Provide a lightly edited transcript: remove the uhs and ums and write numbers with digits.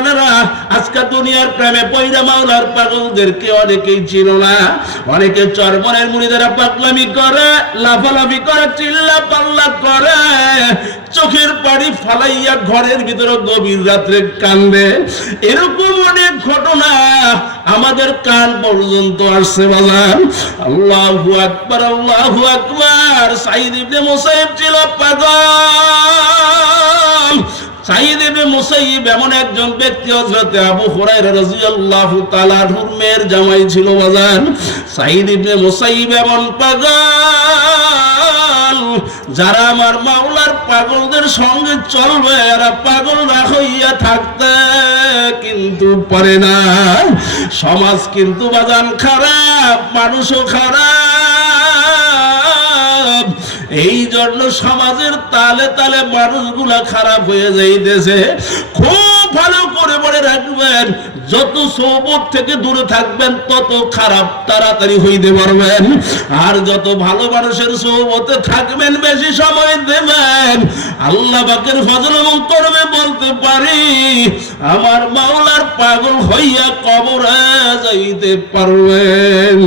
মুসলমানেরা আজকে দুনিয়ার প্রেমে পয়রা মাওলার পাগলদেরকে অনেকেই চিন না। অনেকে চরমনের মুরিদেরা পাগলামি করে, লাফালাফি করে, চিল্লা পাল্লা করে, চোখের পানি ফালাইয়া ঘরের ভিতরে গভীর রাত্রে কান্দে। এরকম অনেক ঘটনা আমাদের কান পর্যন্ত আসছে বাজার। আল্লাহু আকবার, আল্লাহু আকবার। সাঈদ ইবনে মুসাইব ছিল পাগল। সাঈদ ইবনে মুসাইব এমন একজন ব্যক্তি, হযরত আবু হুরায়রা রাদিয়াল্লাহু তাআলা আনহুর মেয়ের জামাই ছিল বাজার। সাঈদ ইবনে মুসাইব এমন পাগল, যারা আমার মাওলার পাগলদের সঙ্গে চলবে এরা পাগল না হইয়া থাকতে কিন্তু পারে না। সমাজ কিন্তু বাজান খারাপ, মানুষও খারাপ। এই জন্য সমাজের তালে তালে মানুষগুলা খারাপ হয়ে যাইতেছে। খুব ভালো করে মনে রাখবেন, যত সোহবত থেকে দূরে থাকবেন তত খারাপ তাড়াতাড়ি হইতে পারবেন। আর যত ভালো মানুষের সোহবতে থাকবেন, বেশি সময় দেবেন, আল্লাহ পাকের ফজল এবং করবে বলতে পারি আমার মাওলার পাগল হইয়া কবরে যাইতে পারবেন।